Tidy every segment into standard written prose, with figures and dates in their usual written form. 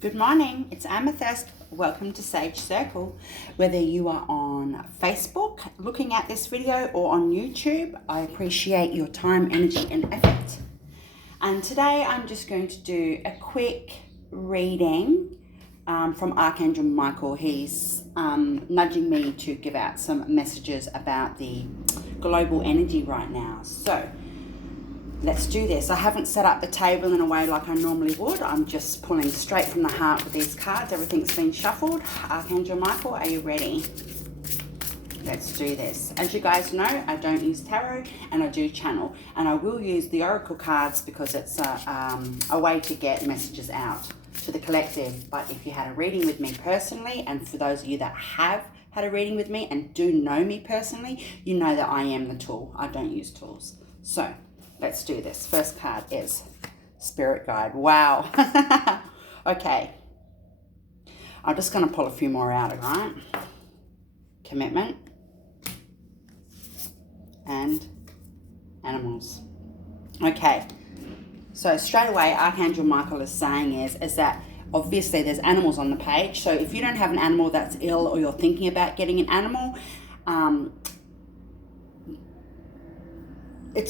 Good morning, it's Amythyst. Welcome to Sage Circle. Whether you are on Facebook looking at this video or on YouTube, I appreciate your time, energy and effort. And today I'm just going to do a quick reading from Archangel Michael. He's nudging me to give out some messages about the global energy right now. So let's do this. I haven't set up the table in a way like I normally would. I'm just pulling straight from the heart with these cards. Everything's been shuffled. Archangel Michael, are you ready? Let's do this. As you guys know, I don't use tarot and I do channel. And I will use the oracle cards because it's a way to get messages out to the collective. But if you had a reading with me personally, and for those of you that have had a reading with me and do know me personally, you know that I am the tool. I don't use tools. So let's do this. First card is Spirit Guide. Wow. Okay. I'm just going to pull a few more out, all right? Commitment. And animals. Okay. So straight away, Archangel Michael is saying is that obviously there's animals on the page. So if you don't have an animal that's ill or you're thinking about getting an animal,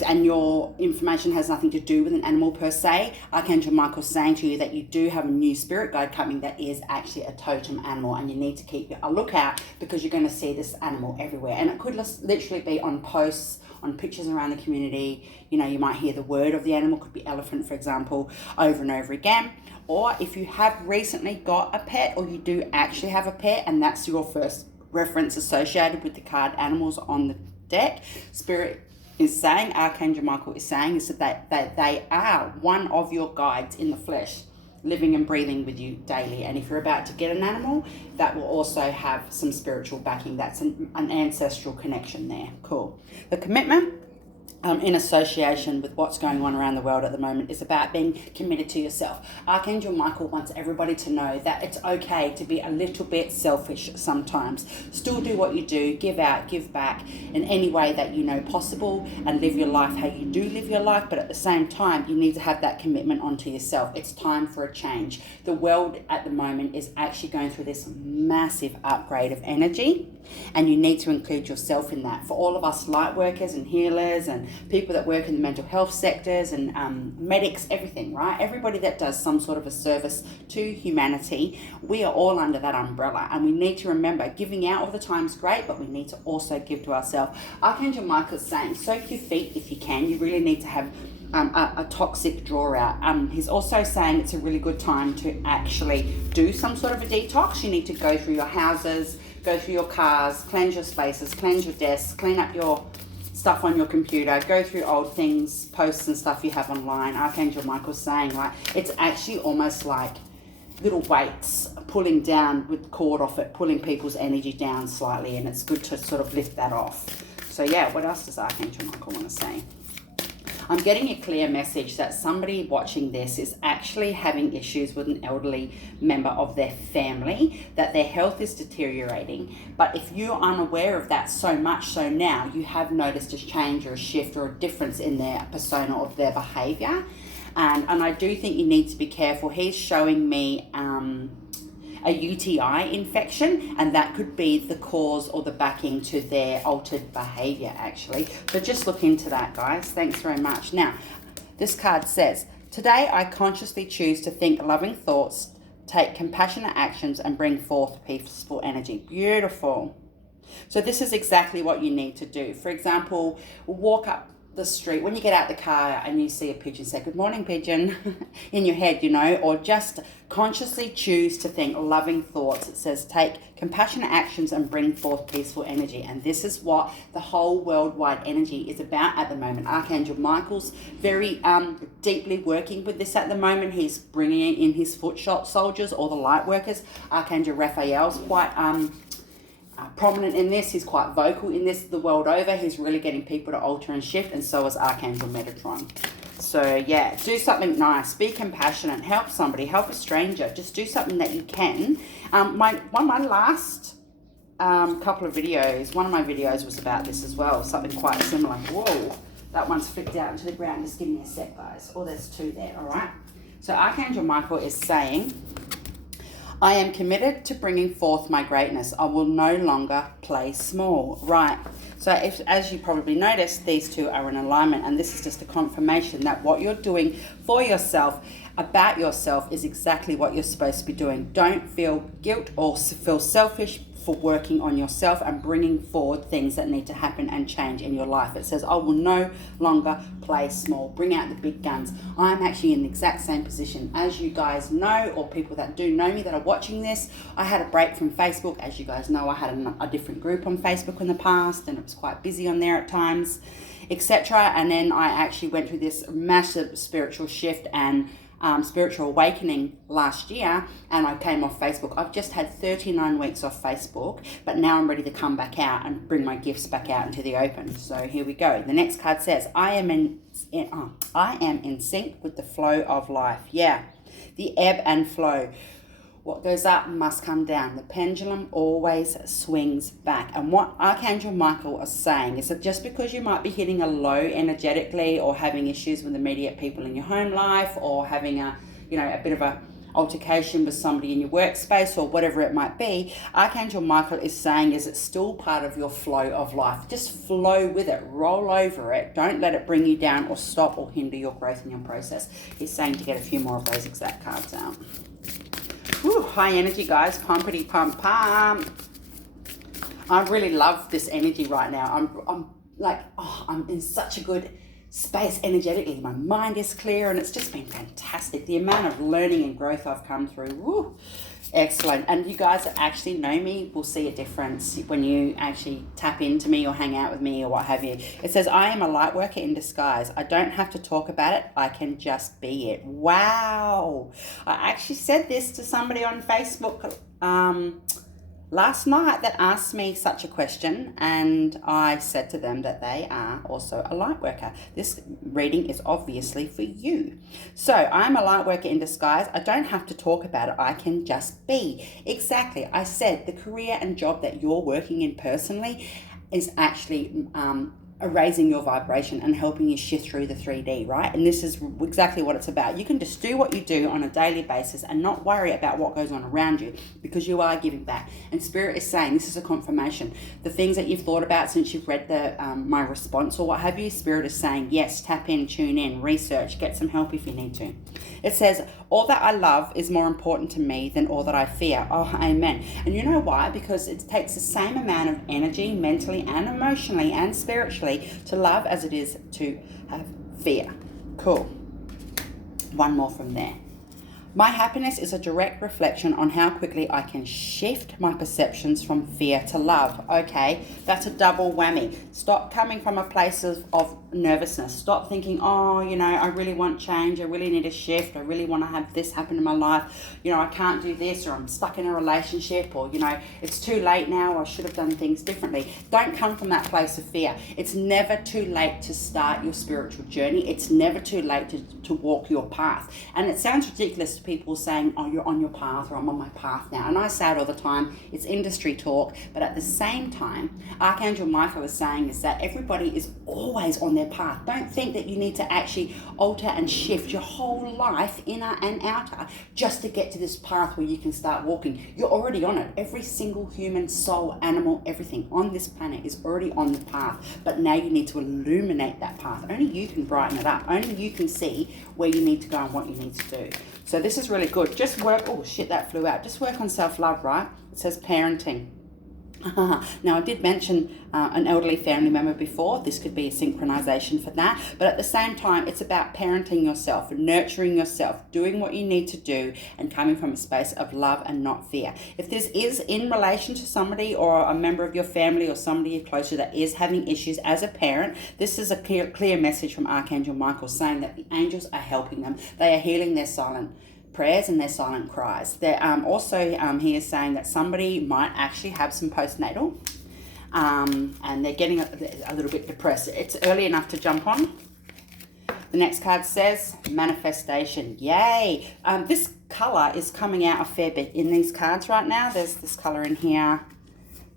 and your information has nothing to do with an animal per se, Archangel Michael's saying to you that you do have a new spirit guide coming that is actually a totem animal, and you need to keep a lookout because you're going to see this animal everywhere. And it could literally be on posts, on pictures around the community. You know, you might hear the word of the animal, could be elephant, for example, over and over again. Or if you have recently got a pet, or you do actually have a pet, and that's your first reference associated with the card animals on the deck, Spirit is saying, Archangel Michael is saying, is that they are one of your guides in the flesh, living and breathing with you daily. And if you're about to get an animal, that will also have some spiritual backing. That's an ancestral connection there. Cool. The commitment, in association with what's going on around the world at the moment, is about being committed to yourself. Archangel Michael wants everybody to know that it's okay to be a little bit selfish sometimes. Still do what you do, give out, give back in any way that you know possible, and live your life how you do live your life. But at the same time, you need to have that commitment onto yourself. It's time for a change. The world at the moment is actually going through this massive upgrade of energy, and you need to include yourself in that. For all of us light workers and healers and people that work in the mental health sectors and medics, everything, right? Everybody that does some sort of a service to humanity, we are all under that umbrella. And we need to remember, giving out all the time is great, but we need to also give to ourselves. Archangel Michael is saying, soak your feet if you can. You really need to have a toxic draw out. He's also saying it's a really good time to actually do some sort of a detox. You need to go through your houses, go through your cars, cleanse your spaces, cleanse your desks, clean up your stuff on your computer, go through old things, posts and stuff you have online. Archangel Michael's saying, like, it's actually almost like little weights pulling down with the cord off it, pulling people's energy down slightly, and it's good to sort of lift that off. So yeah, what else does Archangel Michael want to say? I'm getting a clear message that somebody watching this is actually having issues with an elderly member of their family, that their health is deteriorating. But if you're unaware of that so much so now, you have noticed a change or a shift or a difference in their persona or their behavior. And I do think you need to be careful. He's showing me a UTI infection, and that could be the cause or the backing to their altered behavior, actually. So just look into that, guys. Thanks very much. Now, this card says, today I consciously choose to think loving thoughts, take compassionate actions, and bring forth peaceful energy. Beautiful. So this is exactly what you need to do. For example, walk up the street, when you get out the car and you see a pigeon, say, good morning, pigeon, in your head, you know, or just consciously choose to think loving thoughts. It says, take compassionate actions and bring forth peaceful energy. And this is what the whole worldwide energy is about at the moment. Archangel Michael's very deeply working with this at the moment. He's bringing in his foot soldiers, all the light workers. Archangel Raphael's quite prominent in this. He's quite vocal in this the world over. He's really getting people to alter and shift, and so is Archangel Metatron. So yeah, do something nice, be compassionate, help somebody, help a stranger, just do something that you can. My last couple of videos, one of my videos was about this as well, something quite similar. Whoa, that one's flipped out into the ground. Just give me a sec, guys. Oh, there's two there. All right, so Archangel Michael is saying I am committed to bringing forth my greatness. I will no longer play small. Right. So as you probably noticed, these two are in alignment, and this is just a confirmation that what you're doing for yourself, about yourself, is exactly what you're supposed to be doing. Don't feel guilt or feel selfish for working on yourself and bringing forward things that need to happen and change in your life. It says, I will no longer play small. Bring out the big guns. I'm actually in the exact same position. As you guys know, or people that do know me that are watching this, I had a break from Facebook. As you guys know, I had a different group on Facebook in the past, and it was quite busy on there at times, etc. And then I actually went through this massive spiritual shift and spiritual awakening last year, and I came off Facebook. I've just had 39 weeks off Facebook, but now I'm ready to come back out and bring my gifts back out into the open. So here we go. The next card says, I am in sync with the flow of life. Yeah, the ebb and flow. What goes up must come down. The pendulum always swings back. And what Archangel Michael is saying is that just because you might be hitting a low energetically, or having issues with immediate people in your home life, or having a bit of a altercation with somebody in your workspace, or whatever it might be, Archangel Michael is saying is it's still part of your flow of life. Just flow with it, roll over it. Don't let it bring you down or stop or hinder your growth in your process. He's saying to get a few more of those exact cards out. Whew, high energy, guys. Pumpity pump pump. I really love this energy right now. I'm in such a good space energetically. My mind is clear, and it's just been fantastic. The amount of learning and growth I've come through. Woo, excellent. And you guys that actually know me will see a difference when you actually tap into me or hang out with me or what have you. It says, I am a light worker in disguise. I don't have to talk about it. I can just be it. Wow. I actually said this to somebody on Facebook last night that asked me such a question, and I said to them that they are also a light worker. This reading is obviously for you. So I'm a light worker in disguise. I don't have to talk about it. I can just be. Exactly. I said the career and job that you're working in personally is actually raising your vibration and helping you shift through the 3D, right? And this is exactly what it's about. You can just do what you do on a daily basis and not worry about what goes on around you, because you are giving back. And Spirit is saying, this is a confirmation. The things that you've thought about since you've read my response or what have you, Spirit is saying, yes, tap in, tune in, research, get some help if you need to. It says, all that I love is more important to me than all that I fear. Oh, amen. And you know why? Because it takes the same amount of energy, mentally and emotionally and spiritually, to love as it is to have fear. Cool. One more from there. My happiness is a direct reflection on how quickly I can shift my perceptions from fear to love. Okay, that's a double whammy. Stop coming from a place of nervousness. Stop thinking, oh, I really want change. I really need a shift. I really want to have this happen in my life. I can't do this, or I'm stuck in a relationship, or, it's too late now. I should have done things differently. Don't come from that place of fear. It's never too late to start your spiritual journey. It's never too late to walk your path. And it sounds ridiculous to people saying, oh, you're on your path, or I'm on my path now. And I say it all the time. It's industry talk. But at the same time, Archangel Michael is saying is that everybody is always on their path. Don't think that you need to actually alter and shift your whole life, inner and outer, just to get to this path where you can start walking. You're already on it. Every single human, soul, animal, everything on this planet is already on the path. But now you need to illuminate that path. Only you can brighten it up. Only you can see where you need to go and what you need to do. So this is really good. Just work, oh shit, that flew out. Just work on self-love, right? It says parenting. Now, I did mention an elderly family member before. This could be a synchronization for that. But at the same time, it's about parenting yourself, nurturing yourself, doing what you need to do, and coming from a space of love and not fear. If this is in relation to somebody or a member of your family or somebody you're close to that is having issues as a parent, this is a clear message from Archangel Michael saying that the angels are helping them. They are healing their silent prayers and their silent cries. They're also he is saying that somebody might actually have some postnatal and they're getting a little bit depressed. It's early enough to jump on. The next card says manifestation. Yay! This color is coming out a fair bit in these cards right now. There's this color in here,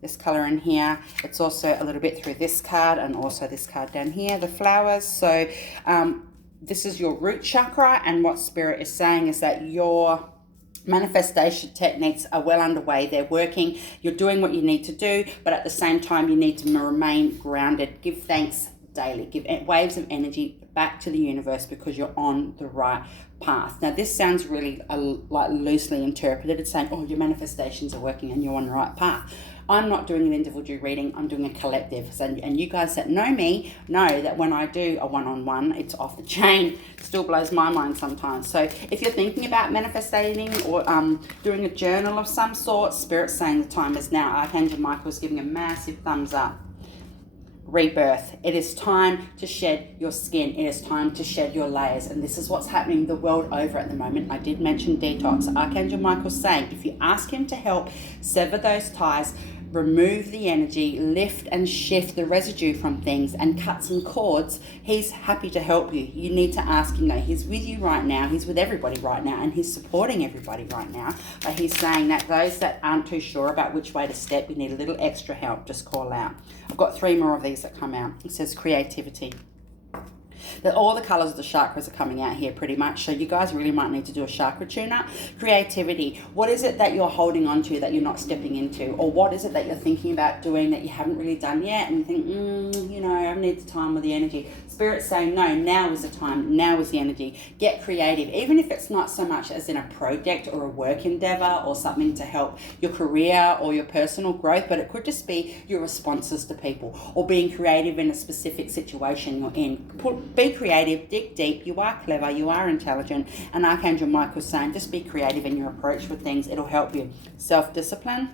this color in here. It's also a little bit through this card and also this card down here, the flowers. So this is your root chakra, and what Spirit is saying is that your Manifestation techniques are well underway. They're working. You're doing what you need to do, but at the same time, you need to remain grounded. Give thanks daily. Give waves of energy back to the universe because you're on the right path. Now, this sounds really like loosely interpreted. It's saying, oh, your manifestations are working and you're on the right path. I'm not doing an individual reading, I'm doing a collective. So, and you guys that know me know that when I do a one-on-one, it's off the chain. It still blows my mind sometimes. So if you're thinking about manifesting or doing a journal of some sort, Spirit's saying the time is now. Archangel Michael is giving a massive thumbs up. Rebirth. It is time to shed your skin. It is time to shed your layers. And this is what's happening the world over at the moment. I did mention detox. Archangel Michael's saying if you ask him to help sever those ties, remove the energy, lift and shift the residue from things and cut some cords, he's happy to help you. You need to ask him. He's with you right now. He's with everybody right now and he's supporting everybody right now. But he's saying that those that aren't too sure about which way to step, you need a little extra help, just call out. I've got 3 more of these that come out. It says creativity. All the colours of the chakras are coming out here pretty much, so you guys really might need to do a chakra tune-up. Creativity. What is it that you're holding on to that you're not stepping into? Or what is it that you're thinking about doing that you haven't really done yet? And you think, I need the time or the energy. Spirit's saying, no, now is the time, now is the energy. Get creative, even if it's not so much as in a project or a work endeavour or something to help your career or your personal growth, but it could just be your responses to people or being creative in a specific situation you're in. Be creative, dig deep. You are clever, you are intelligent. And Archangel Michael's saying just be creative in your approach with things. It'll help you. Self-discipline.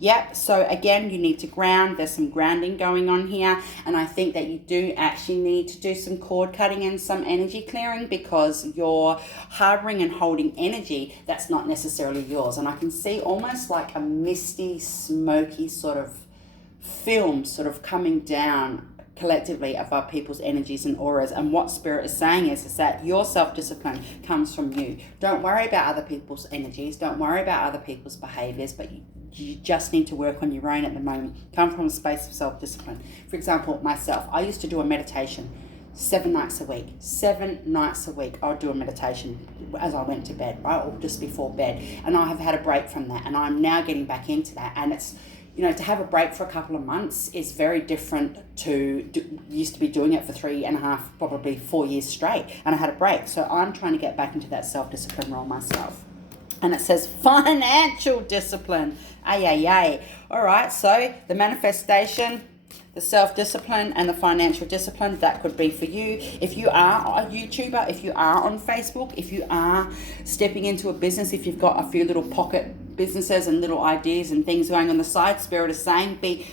Yep, so again, you need to ground. There's some grounding going on here. And I think that you do actually need to do some cord cutting and some energy clearing because you're harboring and holding energy that's not necessarily yours. And I can see almost like a misty, smoky sort of film sort of coming down collectively above people's energies and auras. And what Spirit is saying is that your self-discipline comes from you. Don't worry about other people's energies. Don't worry about other people's behaviors, but you just need to work on your own at the moment. Come from a space of self-discipline. For example, myself, I used to do a meditation 7 nights a week. 7 nights a week I would do a meditation as I went to bed, right? Or just before bed. And I have had a break from that. And I'm now getting back into that. And it's, to have a break for a couple of months is very different to used to be doing it for 3.5, probably 4 years straight. And I had a break. So I'm trying to get back into that self-discipline role myself. And it says financial discipline. Ay. All right, so the manifestation, the self-discipline and the financial discipline, that could be for you. If you are a YouTuber, if you are on Facebook, if you are stepping into a business, if you've got a few little pocket businesses and little ideas and things going on the side, Spirit is saying be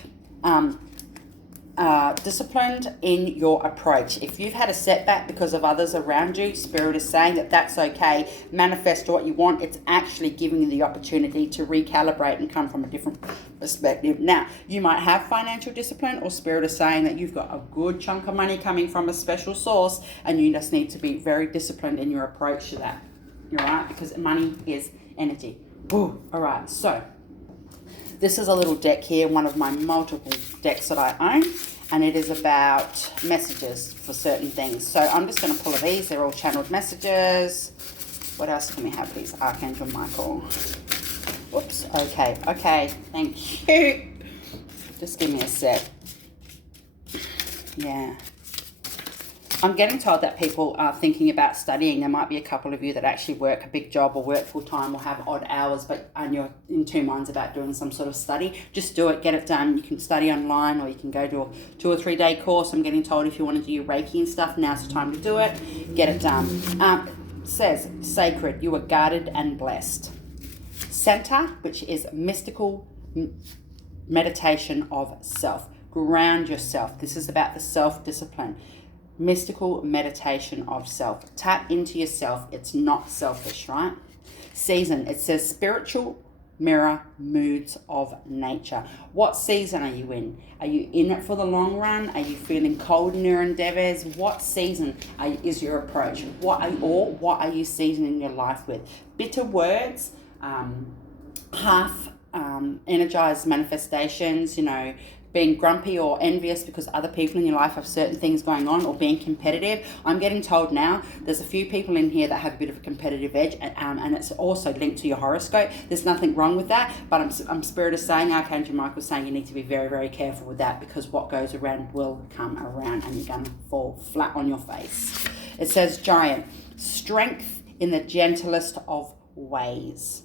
disciplined in your approach. If you've had a setback because of others around you, Spirit is saying that that's okay. Manifest what you want. It's actually giving you the opportunity to recalibrate and come from a different perspective. Now, you might have financial discipline, or Spirit is saying that you've got a good chunk of money coming from a special source and you just need to be very disciplined in your approach to that. All right? Because money is energy. Ooh. All right, so this is a little deck here, one of my multiple decks that I own, and it is about messages for certain things. So I'm just going to pull these. They're all channeled messages. What else can we have, please? Archangel Michael. Whoops. Okay. Thank you. Just give me a sec. Yeah. I'm getting told that people are thinking about studying. There might be a couple of you that actually work a big job or work full time or have odd hours, and you're in 2 minds about doing some sort of study. Just do it, get it done. You can study online or you can go to a 2 or 3 day course. I'm getting told if you want to do your Reiki and stuff, now's the time to do it. Get it done. It says, sacred, you are guarded and blessed. Center, which is mystical meditation of self. Ground yourself. This is about the self-discipline. Mystical meditation of self. Tap into yourself. It's not selfish, right? Season. It says spiritual mirror moods of nature. What season are you in? Are you in it for the long run? Are you feeling cold in your endeavors? What season is your approach? What are you seasoning your life with? Bitter words, half energized manifestations, being grumpy or envious because other people in your life have certain things going on, or being competitive. I'm getting told now there's a few people in here that have a bit of a competitive edge, and it's also linked to your horoscope. There's nothing wrong with that, but Spirit is saying, Archangel Michael is saying you need to be very, very careful with that, because what goes around will come around and you're going to fall flat on your face. It says Giant, strength in the gentlest of ways.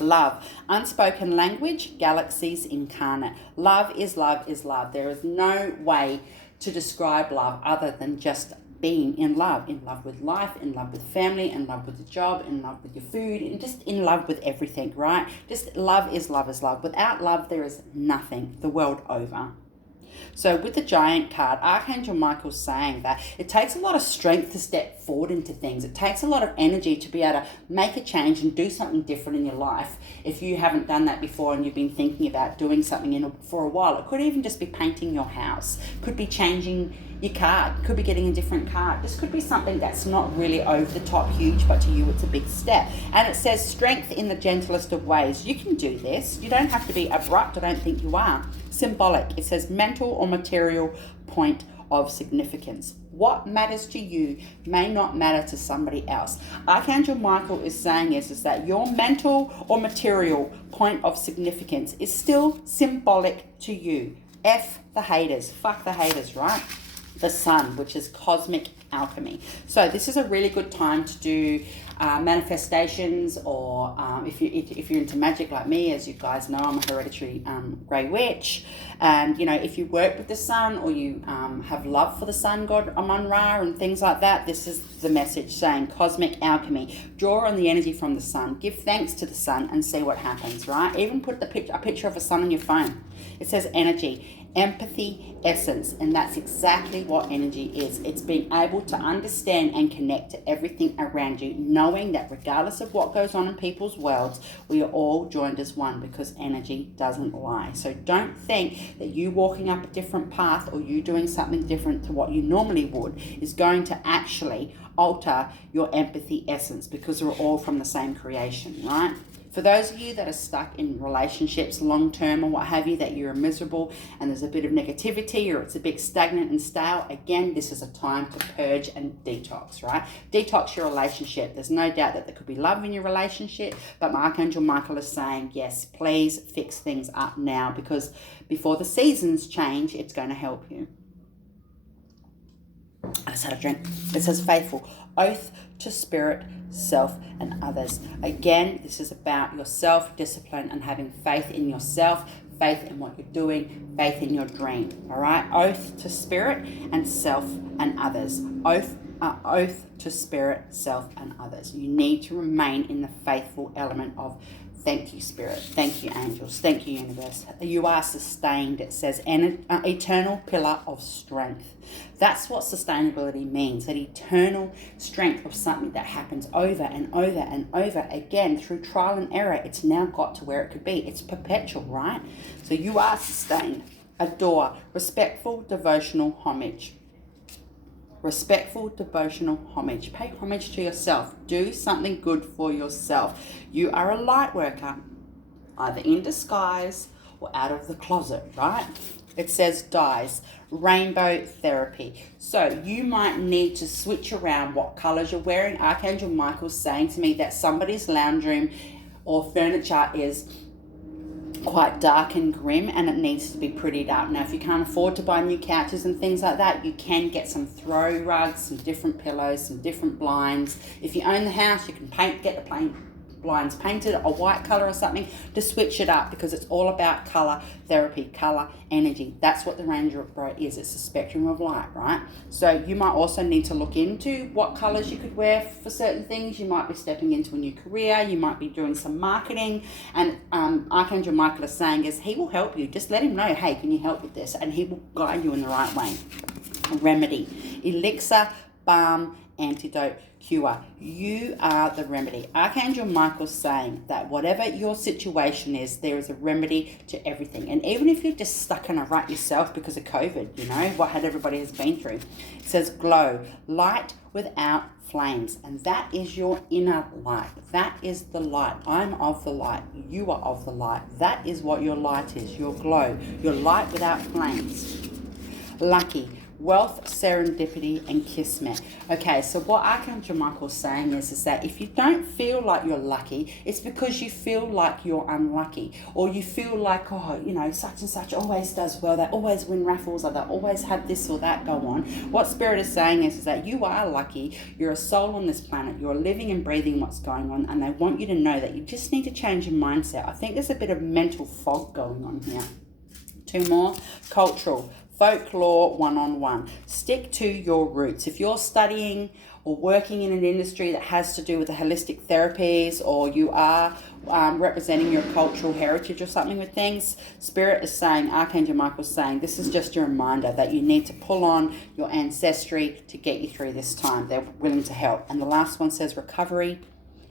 Love, unspoken language, galaxies incarnate. Love is love is love. There is no way to describe love other than just being in love with life, in love with family, in love with the job, in love with your food, and just in love with everything, right? Just love is love is love. Without love, there is nothing the world over. So with the Giant card, Archangel Michael's saying that it takes a lot of strength to step forward into things. It takes a lot of energy to be able to make a change and do something different in your life. If you haven't done that before and you've been thinking about doing something for a while, it could even just be painting your house. Could be changing your card. Could be getting a different card. This could be something that's not really over the top huge, but to you it's a big step. And it says strength in the gentlest of ways. You can do this. You don't have to be abrupt. I don't think you are. Symbolic. It says mental or material point of significance. What matters to you may not matter to somebody else. Archangel Michael is saying is that your mental or material point of significance is still symbolic to you. F the haters. Fuck the haters, right? The Sun, which is cosmic alchemy. So this is a really good time to do manifestations, or if you're into magic like me, as you guys know, I'm a hereditary grey witch, and you know, if you work with the sun, or you have love for the sun god Amun-Ra and things like that, this is the message saying cosmic alchemy. Draw on the energy from the sun, give thanks to the sun, and see what happens, right? Even put a picture of a sun on your phone. It says energy, empathy, essence, and that's exactly what energy is. It's being able to understand and connect to everything around you, knowing that regardless of what goes on in people's worlds, we are all joined as one, because energy doesn't lie. So don't think that you walking up a different path, or you doing something different to what you normally would, is going to actually alter your empathy essence, because we're all from the same creation, right? For those of you that are stuck in relationships long term or what have you, that you're miserable and there's a bit of negativity, or it's a bit stagnant and stale, again, this is a time to purge and detox, right? Detox your relationship. There's no doubt that there could be love in your relationship, but Archangel Michael is saying, yes, please fix things up now, because before the seasons change, it's going to help you. I just had a drink. It says faithful, oath to spirit, self, and others. Again, this is about your self-discipline and having faith in yourself, faith in what you're doing, faith in your dream. All right, oath to spirit and self and others. Oath to spirit, self, and others. You need to remain in the faithful element of thank you, Spirit. Thank you, angels. Thank you, universe. You are sustained. It says an eternal pillar of strength. That's what sustainability means, that eternal strength of something that happens over and over and over again through trial and error. It's now got to where it could be. It's perpetual, right? So you are sustained. Adore. Respectful, devotional homage. Respectful, devotional homage. Pay homage to yourself. Do something good for yourself. You are a light worker, either in disguise or out of the closet, right? It says dyes, rainbow therapy. So you might need to switch around what colors you're wearing. Archangel Michael's saying to me that somebody's lounge room or furniture is quite dark and grim, and it needs to be prettied up. Now, if you can't afford to buy new couches and things like that, you can get some throw rugs, some different pillows, some different blinds. If you own the house, you can get the plain blinds painted a white color or something to switch it up, because it's all about color therapy, color energy. That's what the rainbow is. It's a spectrum of light, right? So you might also need to look into what colors you could wear for certain things. You might be stepping into a new career. You might be doing some marketing, and Archangel Michael is saying is he will help you. Just let him know, hey, can you help with this? And he will guide you in the right way. Remedy, elixir, balm, antidote, cure. You are the remedy. Archangel Michael's saying that whatever your situation is, there is a remedy to everything. And even if you're just stuck in a rut yourself because of COVID, you know, what everybody has been through. It says glow, light without flames. And that is your inner light. That is the light. I'm of the light. You are of the light. That is what your light is, your glow, your light without flames. Lucky. Wealth, serendipity, and kismet. Okay, so what Archangel Michael's saying is that if you don't feel like you're lucky, it's because you feel like you're unlucky, or you feel like, oh, you know, such and such always does well, they always win raffles, or they always have this or that go on. What Spirit is saying is that you are lucky, you're a soul on this planet, you're living and breathing what's going on, and they want you to know that you just need to change your mindset. I think there's a bit of mental fog going on here. Two more. Cultural. Folklore one-on-one. Stick to your roots. If you're studying or working in an industry that has to do with the holistic therapies, or you are representing your cultural heritage or something with things, Spirit is saying, Archangel Michael is saying, this is just a reminder that you need to pull on your ancestry to get you through this time. They're willing to help. And the last one says recovery,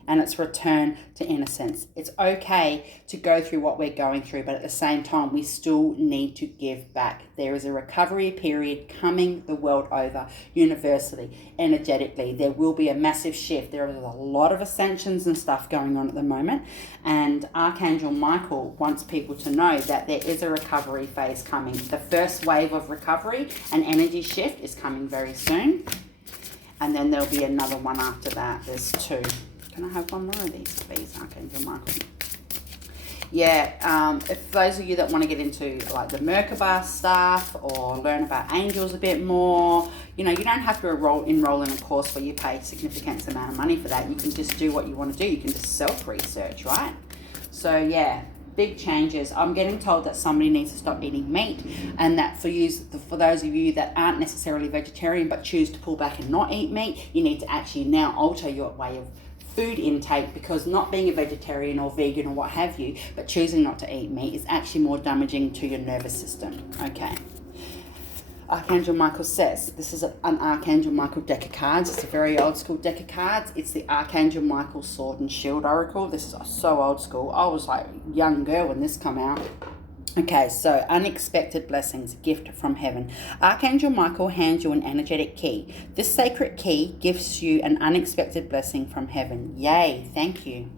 and it's return to innocence. It's okay to go through what we're going through, but at the same time, we still need to give back. There is a recovery period coming the world over, universally, energetically. There will be a massive shift. There is a lot of ascensions and stuff going on at the moment, and Archangel Michael wants people to know that there is a recovery phase coming. The first wave of recovery and energy shift is coming very soon, and then there'll be another one after that. There's two. Can I have one more of these, please, Archangel Michael? Yeah, if those of you that want to get into like the Merkaba stuff or learn about angels a bit more, you know, you don't have to enroll in a course where you pay a significant amount of money for that. You can just do what you want to do. You can just self-research, right? So, yeah, big changes. I'm getting told that somebody needs to stop eating meat, and that for those of you that aren't necessarily vegetarian but choose to pull back and not eat meat, you need to actually now alter your way of food intake, because not being a vegetarian or vegan or what have you, but choosing not to eat meat is actually more damaging to your nervous system. Okay. Archangel Michael says, this is an Archangel Michael deck of cards. It's a very old school deck of cards. It's the Archangel Michael Sword and Shield Oracle. This is so old school. I was like a young girl when this came out. Okay, so unexpected blessings, gift from heaven. Archangel Michael hands you an energetic key. This sacred key gives you an unexpected blessing from heaven. Yay, thank you.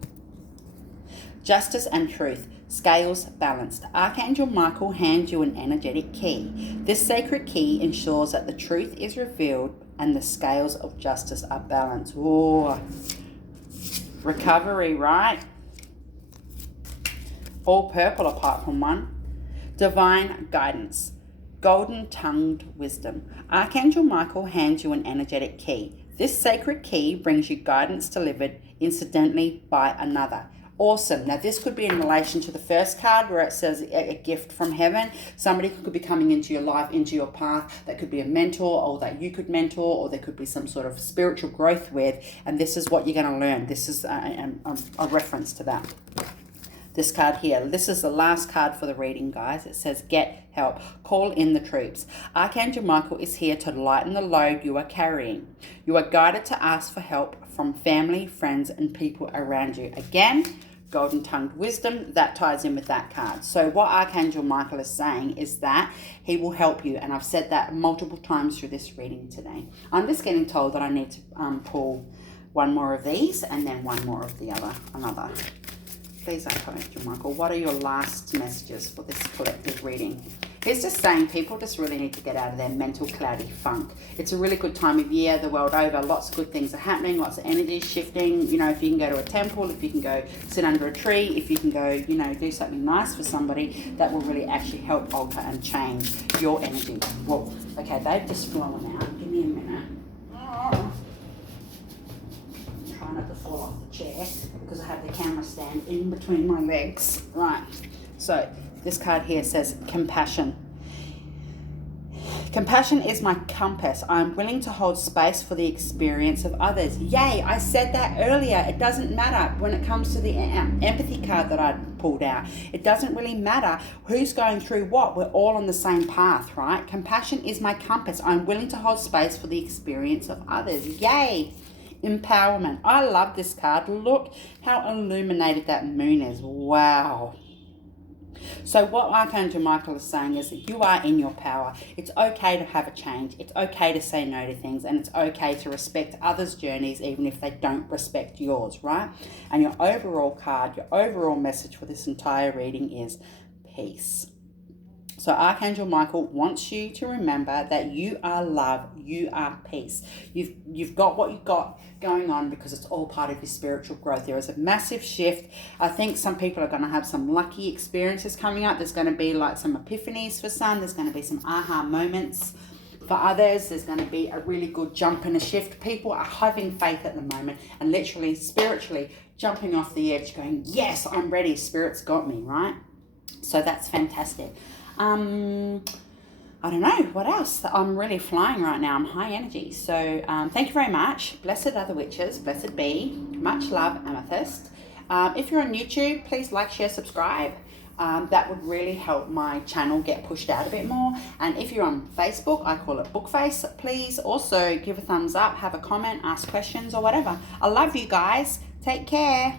Justice and truth, scales balanced. Archangel Michael hands you an energetic key. This sacred key ensures that the truth is revealed and the scales of justice are balanced. Ooh. Recovery, right? All purple apart from one. Divine guidance, golden-tongued wisdom. Archangel Michael hands you an energetic key. This sacred key brings you guidance delivered incidentally by another. Awesome. Now, this could be in relation to the first card where it says a gift from heaven. Somebody could be coming into your life, into your path. That could be a mentor, or that you could mentor, or there could be some sort of spiritual growth with, and this is what you're going to learn. This is a reference to that. This card here, this is the last card for the reading, guys. It says, get help, call in the troops. Archangel Michael is here to lighten the load you are carrying. You are guided to ask for help from family, friends, and people around you. Again, golden-tongued wisdom, that ties in with that card. So what Archangel Michael is saying is that he will help you, and I've said that multiple times through this reading today. I'm just getting told that I need to pull one more of these and then one more of the another. Please, Archangel Michael, what are your last messages for this collective reading? He's just saying people just really need to get out of their mental cloudy funk. It's a really good time of year the world over. Lots of good things are happening, lots of energy shifting. You know, if you can go to a temple, if you can go sit under a tree, if you can go, you know, do something nice for somebody, that will really actually help alter and change your energy. Whoa, okay, they've just flown out. Give me a minute. Try not to fall off the chair because I have the camera stand in between my legs. Right, so this card here says compassion. Compassion is my compass. I am willing to hold space for the experience of others. Yay, I said that earlier. It doesn't matter when it comes to the empathy card that I pulled out. It doesn't really matter who's going through what. We're all on the same path, right? Compassion is my compass. I'm willing to hold space for the experience of others. Yay. Empowerment. I love this card. Look how illuminated that moon is. Wow. So what Archangel Michael is saying is that you are in your power. It's okay to have a change. It's okay to say no to things, and it's okay to respect others' journeys even if they don't respect yours, right? And your overall card, your overall message for this entire reading is peace. So Archangel Michael wants you to remember that you are love, you are peace. You've got what you've got going on because it's all part of your spiritual growth. There is a massive shift. I think some people are going to have some lucky experiences coming up. There's going to be like some epiphanies for some. There's going to be some aha moments. For others, there's going to be a really good jump and a shift. People are having faith at the moment and literally, spiritually jumping off the edge going, yes, I'm ready. Spirit's got me, right? So that's fantastic. I don't know what else. I'm really flying right now. I'm high energy. So thank you very much. Blessed are the witches. Blessed be. Much love, Amethyst. If you're on YouTube, please like, share, subscribe. That would really help my channel get pushed out a bit more. And if you're on Facebook, I call it Bookface. Please also give a thumbs up, have a comment, ask questions or whatever. I love you guys. Take care.